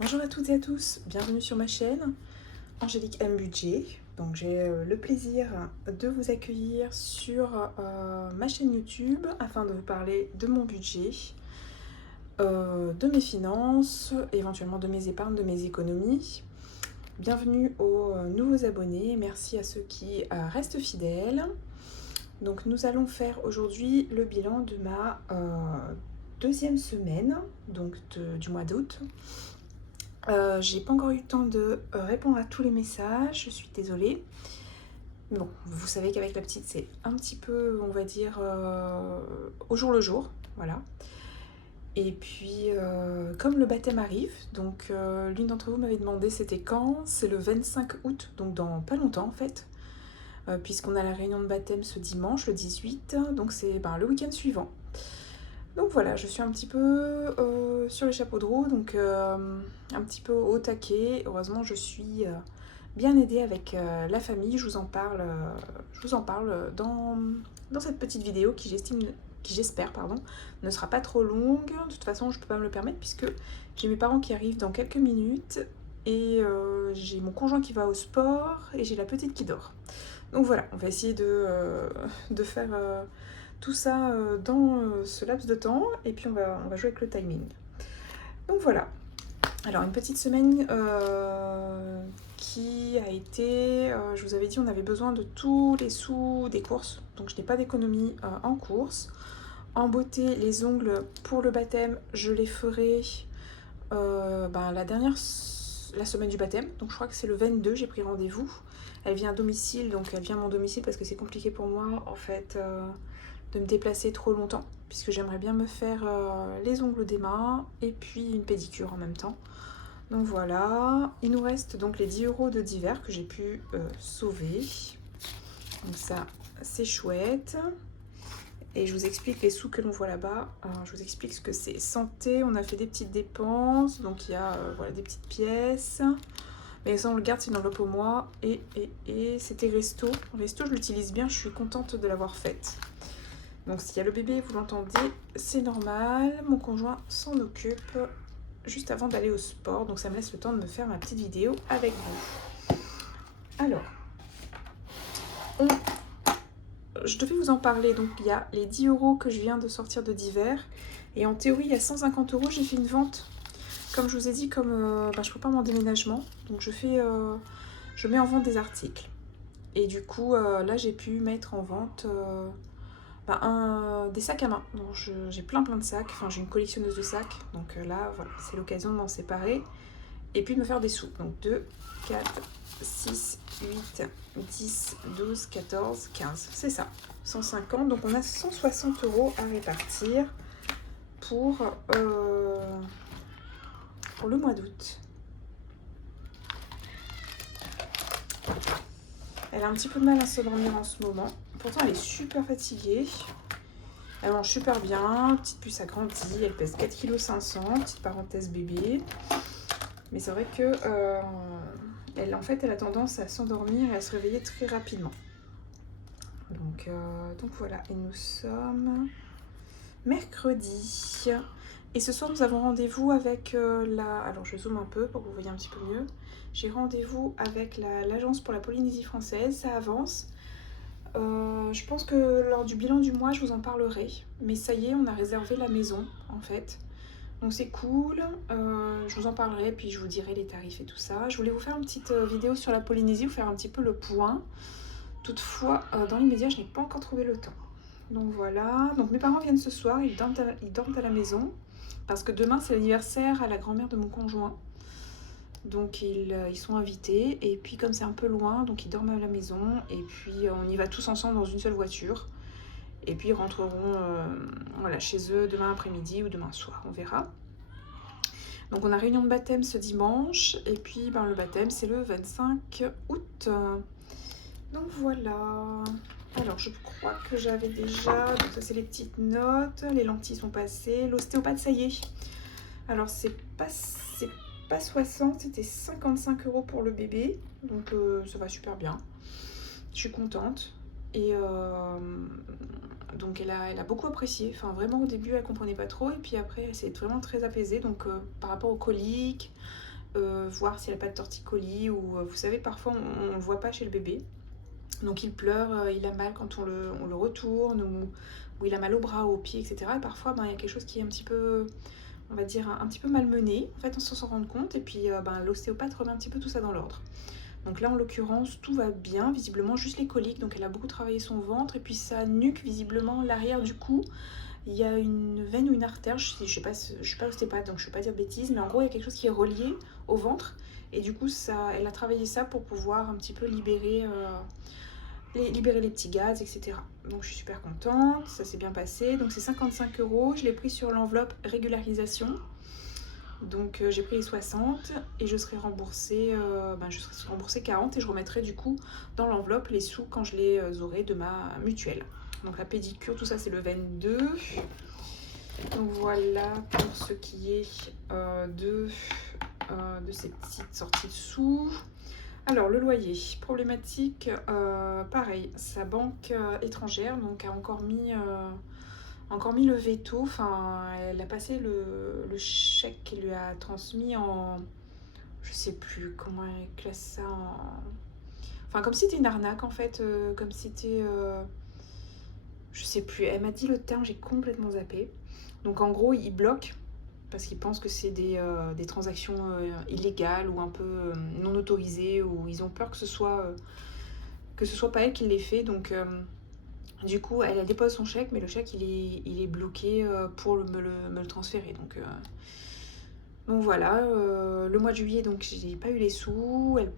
Bonjour à toutes et à tous, bienvenue sur ma chaîne Angélique M Budget. Donc j'ai le plaisir de vous accueillir sur ma chaîne YouTube afin de vous parler de mon budget, de mes finances, éventuellement de mes épargnes, de mes économies. Bienvenue aux nouveaux abonnés et merci à ceux qui restent fidèles. Donc nous allons faire aujourd'hui le bilan de ma deuxième semaine, donc du mois d'août. J'ai pas encore eu le temps de répondre à tous les messages, je suis désolée. Mais bon, vous savez qu'avec la petite, c'est un petit peu, on va dire, au jour le jour, voilà. Et puis, comme le baptême arrive, donc l'une d'entre vous m'avait demandé c'était quand. C'est le 25 août, donc dans pas longtemps en fait, puisqu'on a la réunion de baptême ce dimanche, le 18, donc c'est le week-end suivant. Donc voilà, je suis un petit peu sur les chapeaux de roue, donc un petit peu au taquet. Heureusement, je suis bien aidée avec la famille. Je vous en parle dans cette petite vidéo qui j'espère, ne sera pas trop longue. De toute façon, je ne peux pas me le permettre puisque j'ai mes parents qui arrivent dans quelques minutes et j'ai mon conjoint qui va au sport et j'ai la petite qui dort. Donc voilà, on va essayer de faire tout ça dans ce laps de temps et puis on va jouer avec le timing. Donc voilà. Alors une petite semaine qui a été, je vous avais dit on avait besoin de tous les sous des courses, donc je n'ai pas d'économie en courses. En beauté, les ongles pour le baptême, je les ferai la semaine du baptême, donc je crois que c'est le 22, j'ai pris rendez-vous. Elle vient à domicile, donc elle vient à mon domicile parce que c'est compliqué pour moi en fait de me déplacer trop longtemps, puisque j'aimerais bien me faire les ongles des mains et puis une pédicure en même temps. Donc voilà, il nous reste donc les 10 € de divers que j'ai pu sauver. Donc ça, c'est chouette. Et je vous explique les sous que l'on voit là-bas. Je vous explique ce que c'est. Santé, on a fait des petites dépenses. Donc il y a voilà, des petites pièces. Mais ça, on le garde, c'est une enveloppe au mois. Et c'était resto. Resto, je l'utilise bien, je suis contente de l'avoir faite. Donc s'il y a le bébé, vous l'entendez, c'est normal. Mon conjoint s'en occupe juste avant d'aller au sport. Donc ça me laisse le temps de me faire ma petite vidéo avec vous. Alors, je devais vous en parler. Donc il y a les 10 € que je viens de sortir de divers. Et en théorie, il y a 150 €. J'ai fait une vente. Comme je vous ai dit, comme je prépare mon déménagement. Donc je mets en vente des articles. Et du coup, là, j'ai pu mettre en vente des sacs à main. Donc j'ai plein de sacs. Enfin, j'ai une collectionneuse de sacs. Donc là, voilà, c'est l'occasion de m'en séparer. Et puis de me faire des sous. Donc 2, 4, 6, 8, 10, 12, 14, 15. C'est ça. 150. Donc on a 160 € à répartir pour le mois d'août. Elle a un petit peu de mal à se dormir en ce moment. Pourtant, elle est super fatiguée. Elle mange super bien. Petite puce a grandi. Elle pèse 4,5 kg. Petite parenthèse bébé. Mais c'est vrai que elle a tendance à s'endormir et à se réveiller très rapidement. Donc voilà. Et nous sommes mercredi. Et ce soir, nous avons rendez-vous avec alors, je zoome un peu pour que vous voyez un petit peu mieux. J'ai rendez-vous avec l'Agence pour la Polynésie française. Ça avance. Je pense que lors du bilan du mois, je vous en parlerai. Mais ça y est, on a réservé la maison, en fait. Donc c'est cool. Je vous en parlerai, puis je vous dirai les tarifs et tout ça. Je voulais vous faire une petite vidéo sur la Polynésie, vous faire un petit peu le point. Toutefois, dans l'immédiat, je n'ai pas encore trouvé le temps. Donc voilà. Donc mes parents viennent ce soir, ils dorment à la maison. Parce que demain, c'est l'anniversaire à la grand-mère de mon conjoint. Donc ils sont invités. Et puis comme c'est un peu loin, donc ils dorment à la maison. Et puis on y va tous ensemble dans une seule voiture. Et puis ils rentreront chez eux demain après-midi ou demain soir, on verra. Donc on a réunion de baptême ce dimanche. Et puis le baptême, c'est le 25 août. Donc voilà. Alors je crois que j'avais déjà, donc ça c'est les petites notes, les lentilles sont passées, l'ostéopathe ça y est. Alors c'est pas 60, c'était 55 € pour le bébé, donc ça va super bien. Je suis contente. Et donc elle a beaucoup apprécié, enfin vraiment au début elle comprenait pas trop et puis après elle s'est vraiment très apaisée, donc par rapport aux coliques, voir s'il n'a pas de torticolis, ou vous savez, parfois on ne le voit pas chez le bébé. Donc il pleure, il a mal quand on le retourne, ou il a mal au bras, aux pieds, etc. Et parfois, il y a quelque chose qui est un petit peu, on va dire, un petit peu malmené. En fait, on s'en rend compte, et puis l'ostéopathe remet un petit peu tout ça dans l'ordre. Donc là, en l'occurrence, tout va bien, visiblement, juste les coliques. Donc elle a beaucoup travaillé son ventre, et puis sa nuque, visiblement, l'arrière du cou. Il y a une veine ou une artère, je suis pas ostéopathe, donc je ne vais pas dire de bêtises, mais en gros, il y a quelque chose qui est relié au ventre. Et du coup, elle a travaillé ça pour pouvoir un petit peu libérer les petits gaz, etc. Donc je suis super contente, ça s'est bien passé. Donc c'est 55 €, je l'ai pris sur l'enveloppe régularisation. Donc j'ai pris les 60 et je serai remboursée 40, et je remettrai du coup dans l'enveloppe les sous quand je les aurai de ma mutuelle. Donc la pédicure, tout ça c'est le 22. Donc voilà pour ce qui est de ces petites sorties de sous. Alors le loyer, problématique, pareil, sa banque étrangère donc a encore mis le veto. Enfin, elle a passé le chèque qu'elle lui a transmis en, je sais plus comment elle classe ça, enfin comme si c'était une arnaque en fait, comme si c'était, je sais plus, elle m'a dit le terme, j'ai complètement zappé. Donc en gros il bloque parce qu'ils pensent que c'est des transactions illégales ou un peu non autorisées, ou ils ont peur que ce soit pas elle qui l'ait fait. Donc du coup, elle dépose son chèque, mais le chèque il est bloqué pour me le transférer. Donc voilà, le mois de juillet, donc j'ai pas eu les sous. Elle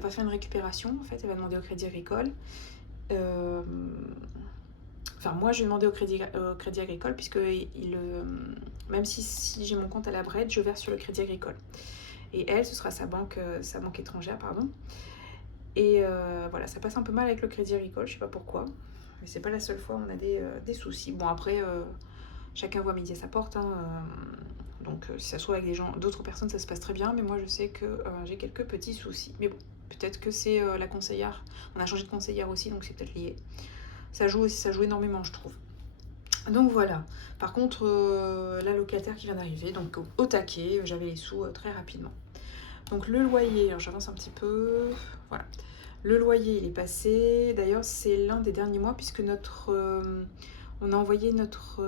va faire une récupération en fait, elle va demander au Crédit Agricole. Enfin, moi je vais demander au Crédit Agricole, puisque même si j'ai mon compte à la Bred, je verse sur le Crédit Agricole. Et elle, ce sera sa banque étrangère, pardon. Et voilà, ça passe un peu mal avec le Crédit Agricole, je sais pas pourquoi. Mais c'est pas la seule fois où on a des soucis. Bon, après, chacun voit midi à sa porte, hein, donc si ça se trouve avec d'autres personnes, ça se passe très bien. Mais moi, je sais que j'ai quelques petits soucis. Mais bon, peut-être que c'est la conseillère. On a changé de conseillère aussi, donc c'est peut-être lié. Ça joue énormément, je trouve. Donc voilà. Par contre, la locataire qui vient d'arriver, donc au taquet, j'avais les sous très rapidement. Donc le loyer, alors j'avance un petit peu, voilà. Le loyer, il est passé. D'ailleurs, c'est l'un des derniers mois, puisque on a envoyé notre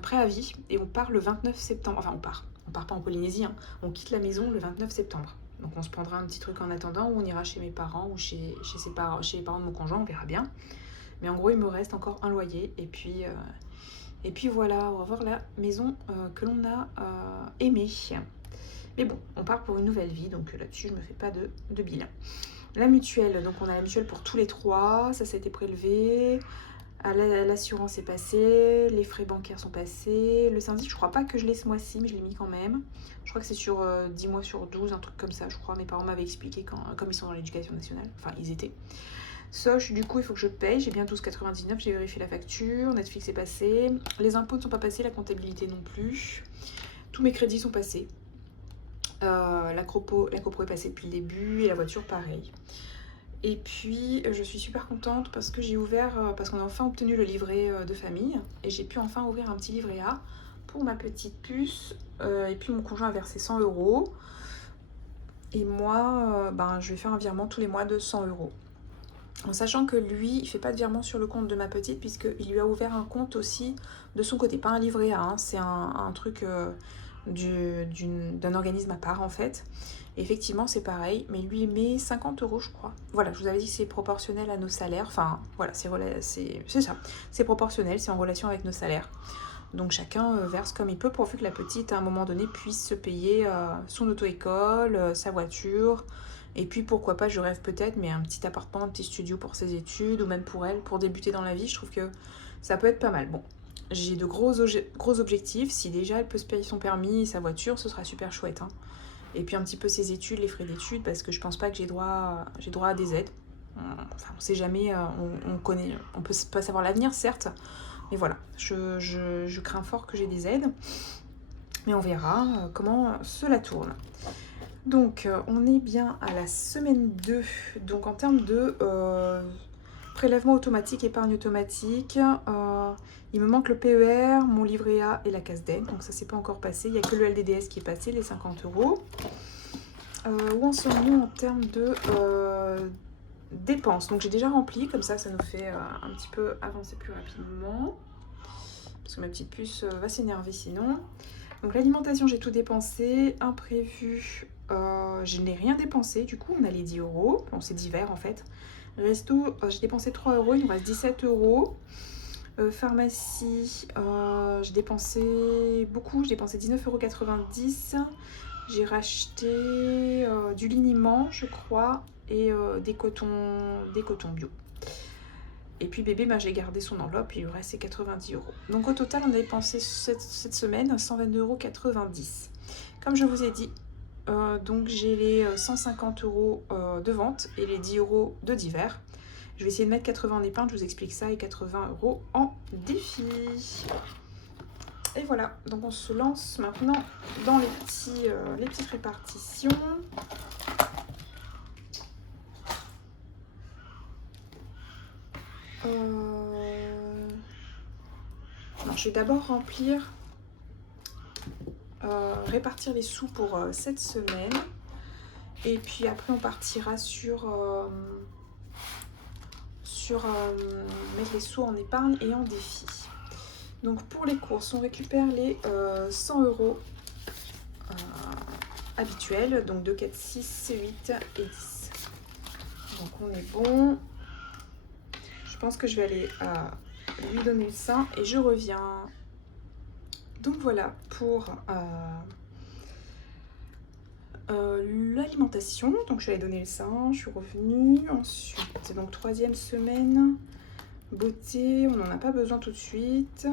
préavis, et on part le 29 septembre. Enfin, on part pas en Polynésie, hein. On quitte la maison le 29 septembre. Donc on se prendra un petit truc en attendant, ou on ira chez mes parents, ou chez les parents de mon conjoint, on verra bien. Mais en gros, il me reste encore un loyer, et puis voilà, on va voir la maison que l'on a aimée. Mais bon, on part pour une nouvelle vie, donc là-dessus, je me fais pas de bilan. La mutuelle, donc on a la mutuelle pour tous les trois, ça a été prélevé. L'assurance est passée, les frais bancaires sont passés. Le syndic, je crois pas que je l'ai ce mois-ci, mais je l'ai mis quand même. Je crois que c'est sur 10 mois sur 12, un truc comme ça, je crois. Mes parents m'avaient expliqué comme ils sont dans l'éducation nationale. Enfin, ils étaient. Soch, du coup, il faut que je paye. J'ai bien 12,99, j'ai vérifié la facture. Netflix est passé. Les impôts ne sont pas passés, la comptabilité non plus. Tous mes crédits sont passés. La copro est passée depuis le début, et la voiture pareil. Et puis je suis super contente parce que parce qu'on a enfin obtenu le livret de famille, et j'ai pu enfin ouvrir un petit livret A pour ma petite puce, et puis mon conjoint a versé 100 €, et moi je vais faire un virement tous les mois de 100 €. En sachant que lui, il fait pas de virement sur le compte de ma petite, puisqu'il lui a ouvert un compte aussi de son côté, pas un livret A, hein, c'est un truc d'un organisme à part en fait. Et effectivement c'est pareil, mais lui il met 50 € je crois. Voilà, je vous avais dit que c'est proportionnel à nos salaires, enfin voilà, c'est ça, c'est proportionnel, c'est en relation avec nos salaires. Donc chacun verse comme il peut, pourvu que la petite à un moment donné puisse se payer son auto-école, sa voiture, et puis pourquoi pas, je rêve peut-être, mais un petit appartement, un petit studio pour ses études, ou même pour elle, pour débuter dans la vie, je trouve que ça peut être pas mal. Bon, j'ai de gros objectifs. Si déjà elle peut se payer son permis et sa voiture, ce sera super chouette, hein. Et puis un petit peu ses études, les frais d'études, parce que je pense pas que j'ai droit à des aides. Enfin, on sait jamais, on peut pas savoir l'avenir, certes, mais voilà, je crains fort que j'ai des aides. Mais on verra comment cela tourne. Donc on est bien à la semaine 2. Donc en termes de prélèvement automatique, épargne automatique. Il me manque le PER, mon livret A et la CASDEN. Donc ça, c'est pas encore passé. Il n'y a que le LDDS qui est passé, les 50 €. Où en sommes-nous en termes de dépenses? Donc j'ai déjà rempli, comme ça nous fait un petit peu avancer plus rapidement. Parce que ma petite puce va s'énerver sinon. Donc l'alimentation, j'ai tout dépensé. Imprévu, je n'ai rien dépensé. Du coup, on a les 10 €. Bon, c'est divers en fait. Resto, j'ai dépensé 3 €, il nous reste 17 €. Pharmacie, j'ai dépensé beaucoup, j'ai dépensé 19,90 €. J'ai racheté du liniment, je crois, et des cotons bio. Et puis bébé, j'ai gardé son enveloppe, il lui restait 90 €. Donc au total, on a dépensé cette semaine 122,90 €. Comme je vous ai dit, donc j'ai les 150 € de vente et les 10 € de divers. Je vais essayer de mettre 80 en épargne, je vous explique ça, et 80 € en défi. Et voilà, donc on se lance maintenant dans les petites répartitions. Alors, je vais d'abord répartir les sous pour cette semaine. Et puis après, on partira sur mettre les sous en épargne et en défi. Donc pour les courses, on récupère les 100 € habituels, donc 2, 4, 6, 8 et 10. Donc on est bon. Je pense que je vais aller lui donner le sein et je reviens. Donc voilà pour l'alimentation. Donc je vais aller donner le sein, je suis revenue. Ensuite, donc 3e semaine, beauté, on n'en a pas besoin tout de suite.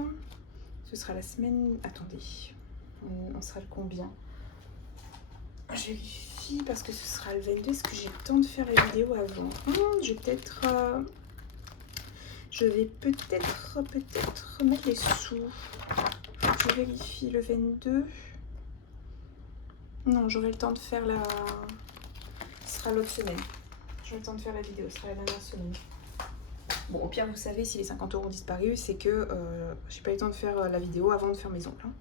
Ce sera la semaine... Attendez, on sera le combien? Je vérifie parce que ce sera le 22. Est-ce que j'ai le temps de faire la vidéo avant? Je vais peut-être mettre les sous. Je vérifie le 22. Non, j'aurai le temps de faire la... Ce sera l'autre semaine. J'aurai le temps de faire la vidéo, ce sera la dernière semaine. Bon, au pire, vous savez, si les 50 € ont disparu, c'est que j'ai pas eu le temps de faire la vidéo avant de faire mes ongles. Hein.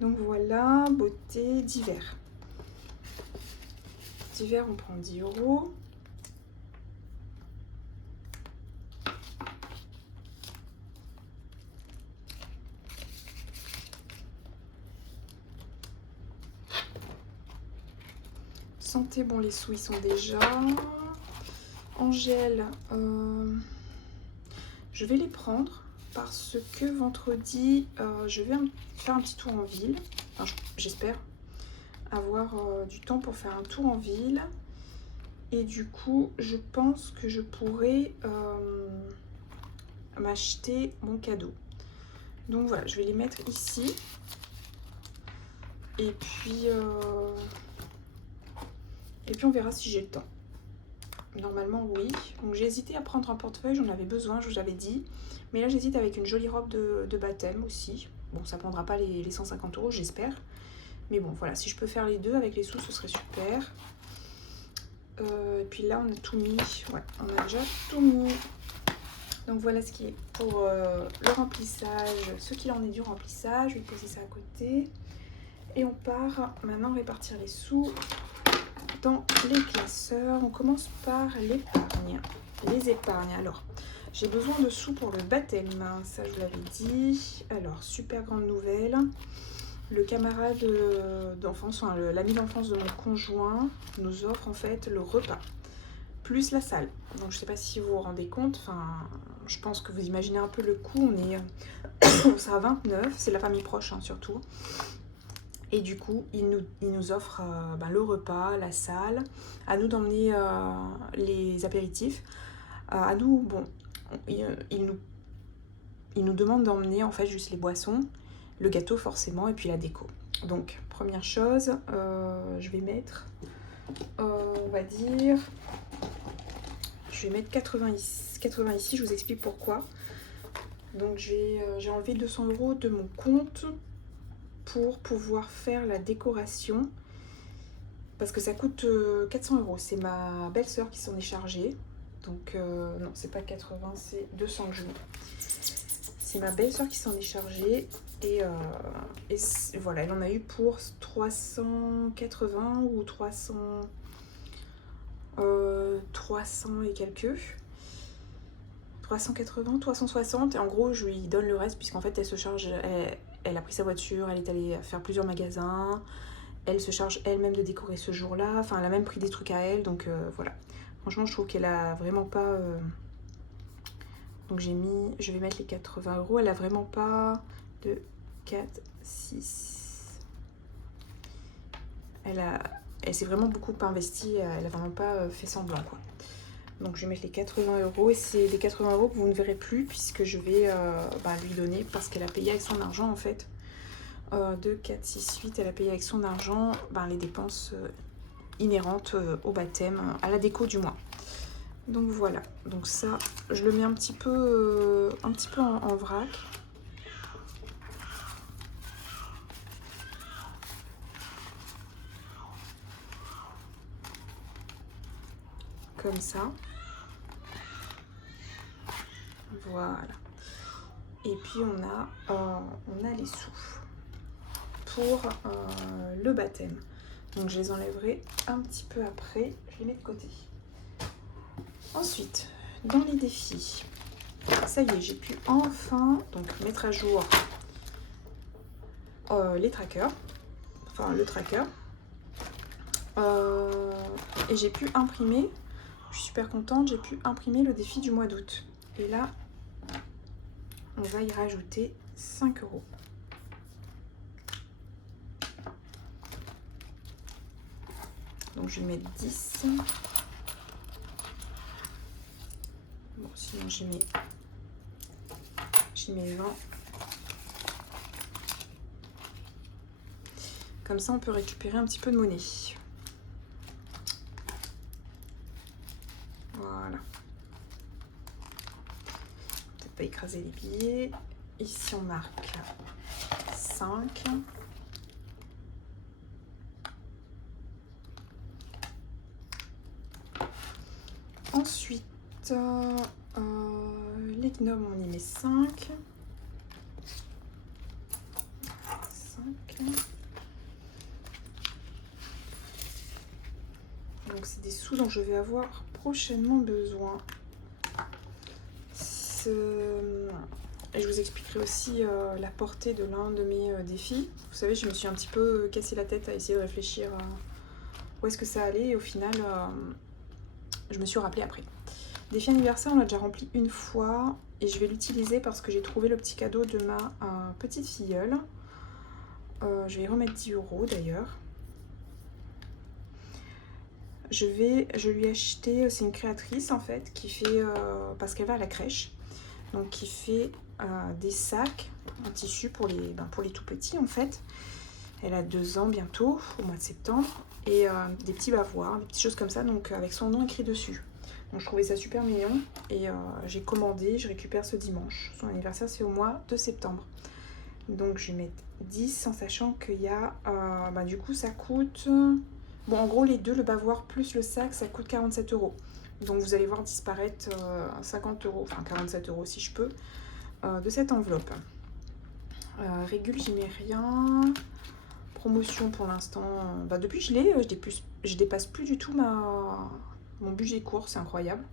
Donc voilà, beauté, divers. Divers, on prend 10 €. Santé, bon, les sous, ils sont déjà. Angèle, je vais les prendre parce que vendredi, je vais faire un petit tour en ville. Enfin, j'espère avoir du temps pour faire un tour en ville. Et du coup, je pense que je pourrais m'acheter mon cadeau. Donc voilà, je vais les mettre ici. Et puis on verra si j'ai le temps. Normalement, oui. Donc j'ai hésité à prendre un portefeuille, j'en avais besoin, je vous avais dit. Mais là, j'hésite avec une jolie robe de baptême aussi. Bon, ça prendra pas les 150 €, j'espère. Mais bon, voilà, si je peux faire les deux avec les sous, ce serait super. Et puis là, on a tout mis. Ouais, on a déjà tout mis. Donc voilà ce qui est pour le remplissage, ce qu'il en est du remplissage. Je vais poser ça à côté. Et on part maintenant répartir les sous dans les classeurs. On commence par l'épargne. Les épargnes. Alors, j'ai besoin de sous pour le baptême. Ça, je vous l'avais dit. Alors, super grande nouvelle. Le camarade d'enfance, enfin l'ami d'enfance de mon conjoint, nous offre en fait le repas, plus la salle. Donc je sais pas si vous vous rendez compte, enfin je pense que vous imaginez un peu le coût, on sera 29, c'est la famille proche hein, surtout. Et du coup, il nous offre le repas, la salle, à nous d'emmener les apéritifs. À nous, bon, il nous demande d'emmener en fait juste les boissons, le gâteau forcément, et puis la déco. Donc, première chose, je vais mettre, on va dire, je vais mettre 80 ici, je vous explique pourquoi. Donc, j'ai enlevé 200 € de mon compte pour pouvoir faire la décoration, parce que ça coûte 400 €. C'est ma belle-sœur qui s'en est chargée. Donc non, c'est pas 80, c'est 200 que je mets. C'est ma belle-sœur qui s'en est chargée. Et voilà, elle en a eu pour 380 ou 300 et quelques. 380, 360. Et en gros, je lui donne le reste, puisqu'en fait, elle se charge. Elle a pris sa voiture, elle est allée faire plusieurs magasins. Elle se charge elle-même de décorer ce jour-là. Enfin, elle a même pris des trucs à elle. Donc voilà. Franchement, je trouve qu'elle a vraiment pas... Donc j'ai mis... Je vais mettre les 80 euros. Elle a vraiment pas de 4, 6... Elle s'est vraiment beaucoup investie. Elle a vraiment pas fait semblant, quoi. Donc je vais mettre les 80 euros. Et c'est les 80 euros que vous ne verrez plus, puisque je vais lui donner, parce qu'elle a payé avec son argent, en fait. 2, 4, 6, 8, elle a payé avec son argent les dépenses inhérentes au baptême, à la déco du mois. Donc voilà, donc ça, je le mets un petit peu en vrac. Comme ça. Voilà. Et puis on a les sous pour le baptême. Donc je les enlèverai un petit peu après, je les mets de côté. Ensuite, dans les défis, ça y est, j'ai pu enfin mettre à jour les trackers, enfin le tracker. Et j'ai pu imprimer, je suis super contente, j'ai pu imprimer le défi du mois d'août. Et là, on va y rajouter 5 euros. Donc je vais mettre 10. Bon, sinon j'y mets 20. Comme ça, on peut récupérer un petit peu de monnaie. Voilà. Peut-être pas écraser les billets. Ici, on marque 5. Ensuite, les gnomes, on y met 5. 5. Donc, c'est des sous dont je vais avoir prochainement besoin. Et je vous expliquerai aussi la portée de l'un de mes défis. Vous savez, je me suis un petit peu cassé la tête à essayer de réfléchir à où est-ce que ça allait. Et au final, je me suis rappelé après. Défi anniversaire, on l'a déjà rempli une fois. Et je vais l'utiliser parce que j'ai trouvé le petit cadeau de ma petite filleule. Je vais y remettre 10 euros d'ailleurs. Je lui ai acheté, c'est une créatrice en fait, qui fait, parce qu'elle va à la crèche. Donc qui fait des sacs en tissu pour les tout petits en fait. Elle a 2 ans bientôt, au mois de septembre. Et des petits bavoirs, des petites choses comme ça, donc avec son nom écrit dessus. Donc je trouvais ça super mignon. Et j'ai commandé, je récupère ce dimanche. Son anniversaire c'est au mois de septembre. Donc je vais mettre 10 en sachant qu'il y a... du coup ça coûte... Bon en gros les deux, le bavoir plus le sac, ça coûte 47 euros. Donc vous allez voir disparaître 50 euros, enfin 47 euros si je peux, de cette enveloppe. Régule, j'y mets rien. Promotion pour l'instant, depuis que je l'ai, je dépasse plus du tout mon budget court, c'est incroyable.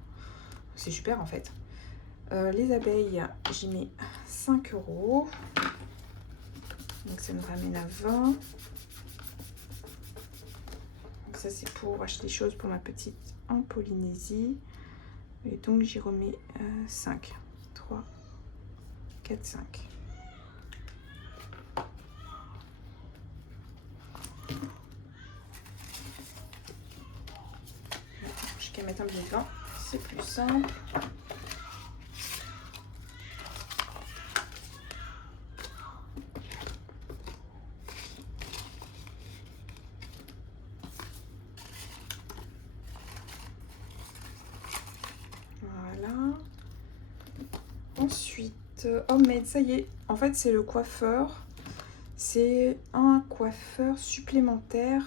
C'est super en fait. Les abeilles, j'y mets 5 euros. Donc ça me ramène à 20. Donc ça c'est pour acheter des choses pour ma petite en Polynésie. Et donc j'y remets 5. 3, 4, 5. Je vais mettre un billet de 20, c'est plus simple. Voilà. Ensuite, homemade, ça y est. En fait, c'est le coiffeur. C'est un coiffeur supplémentaire.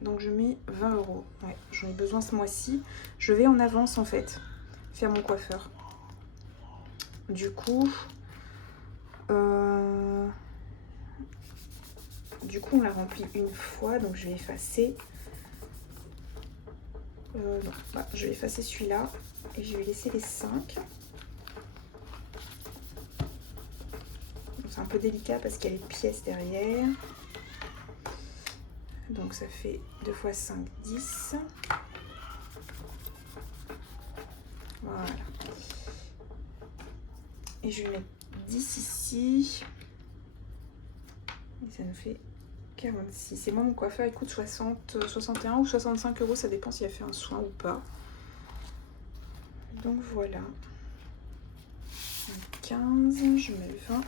Donc, je mets 20 euros. Ouais, j'en ai besoin ce mois-ci. Je vais en avance, en fait. faire mon coiffeur. Du coup, on l'a rempli une fois, donc je vais effacer. Non, bah, je vais effacer celui-là et je vais laisser les 5. C'est un peu délicat parce qu'il y a les pièces derrière. Donc ça fait 2 x 5, 10. Voilà. Et je vais mettre 10 ici. Et ça nous fait 46. Et moi, mon coiffeur, il coûte 61 ou 65 euros. Ça dépend s'il a fait un soin ou pas. Donc voilà. 15, je mets le 20.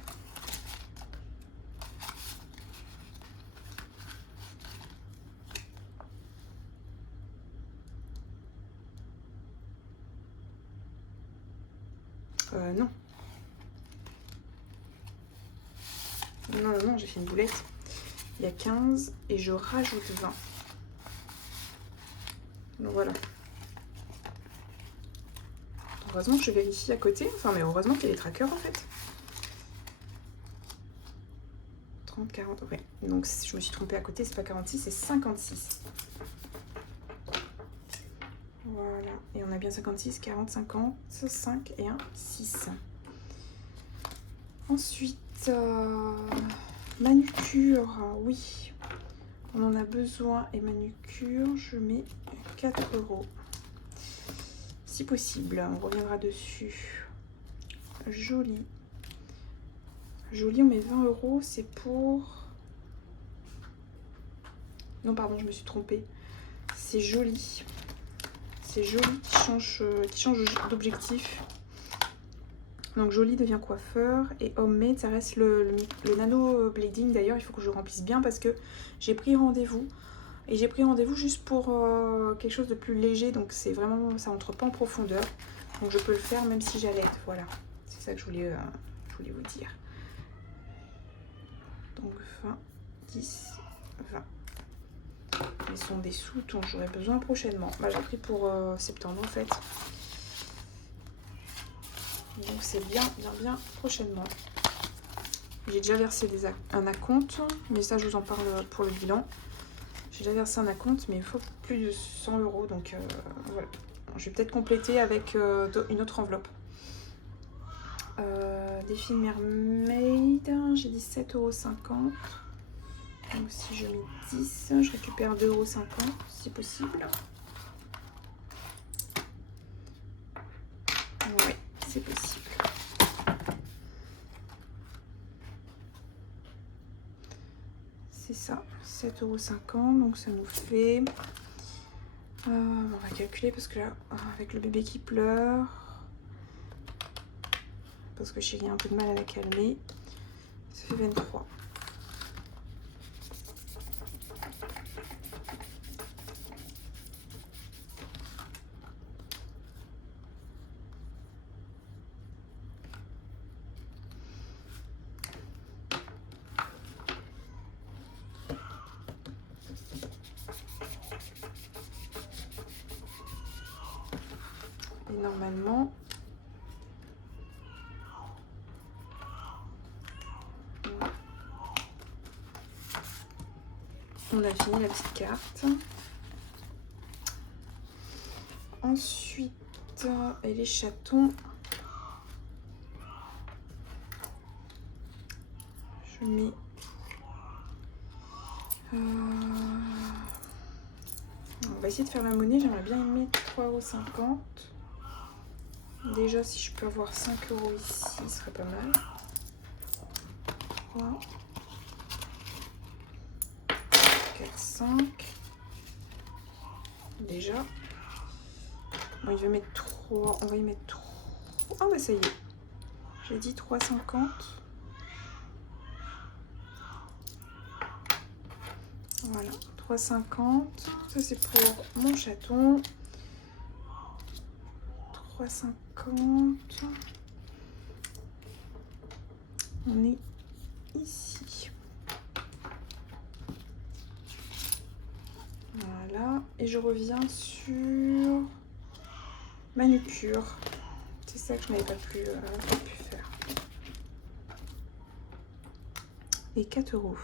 Non. Non, j'ai fait une boulette. Il y a 15 et je rajoute 20. Donc voilà. Heureusement que je vérifie à côté. Enfin, mais heureusement qu'il y a les trackers en fait. 30, 40, ouais. Donc je me suis trompée à côté, c'est pas 46, c'est 56. Voilà. Et on a bien 56, 40, 50, 5 et 1, 6. Ensuite, manucure, oui. On en a besoin. Et manucure, je mets 4 euros. Si possible, on reviendra dessus. Joli. Joli, on met 20 euros. C'est pour... Non, pardon, je me suis trompée. C'est joli. C'est joli qui change d'objectif. Donc joli devient coiffeur. Et homemade, ça reste le nano blading. D'ailleurs, il faut que je remplisse bien parce que j'ai pris rendez-vous. Et j'ai pris rendez-vous juste pour quelque chose de plus léger. Donc c'est vraiment, ça entre pas en profondeur. Donc je peux le faire même si j'allaite. Voilà. C'est ça que je voulais vous dire. Donc 20, 10, 20. Ils sont des sous dont j'aurai besoin prochainement. Bah, j'ai pris pour septembre en fait. Donc c'est bien prochainement. J'ai déjà versé un acompte, mais ça je vous en parle pour le bilan. J'ai déjà versé un acompte, mais il faut plus de 100 euros. Donc voilà. Je vais peut-être compléter avec une autre enveloppe. Défi Mermaid, j'ai dit 7,50 €. Donc si je mets 10, je récupère 2,50 € si possible. Oui, c'est possible. C'est ça, 7,50 €. Donc ça nous fait... on va calculer parce que là, avec le bébé qui pleure, parce que Chérie a un peu de mal à la calmer, ça fait 23. Et normalement, on a fini la petite carte. Ensuite, et les chatons, je mets... on va essayer de faire la monnaie, j'aimerais bien y mettre 3,50 €. Déjà, si je peux avoir 5 € ici, ce serait pas mal. 3, 4, 5. Déjà. Bon, il va mettre 3. On va y mettre 3. Ah, bah ça y est. J'ai dit 3,50. Voilà, 3,50. Ça, c'est pour mon chaton. 3,50. On est ici. Voilà. Et je reviens sur manucure. C'est ça que je n'avais pas pu faire. Et 4 €.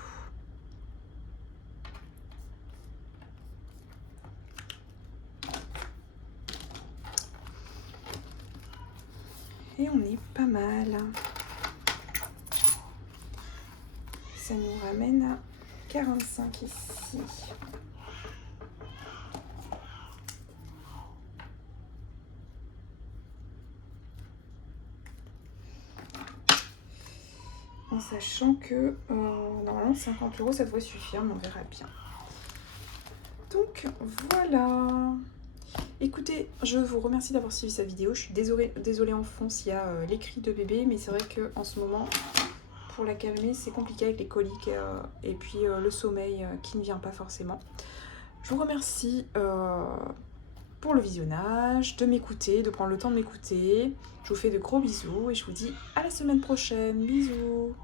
Et on est pas mal. Ça nous ramène à 45 ici. En sachant que normalement 50 € ça devrait suffire, mais on verra bien. Donc voilà. Écoutez, je vous remercie d'avoir suivi cette vidéo. Je suis désolée en fond s'il y a les cris de bébé, mais c'est vrai qu'en ce moment, pour la calmer, c'est compliqué avec les coliques et puis le sommeil qui ne vient pas forcément. Je vous remercie pour le visionnage, de m'écouter, de prendre le temps de m'écouter. Je vous fais de gros bisous et je vous dis à la semaine prochaine. Bisous.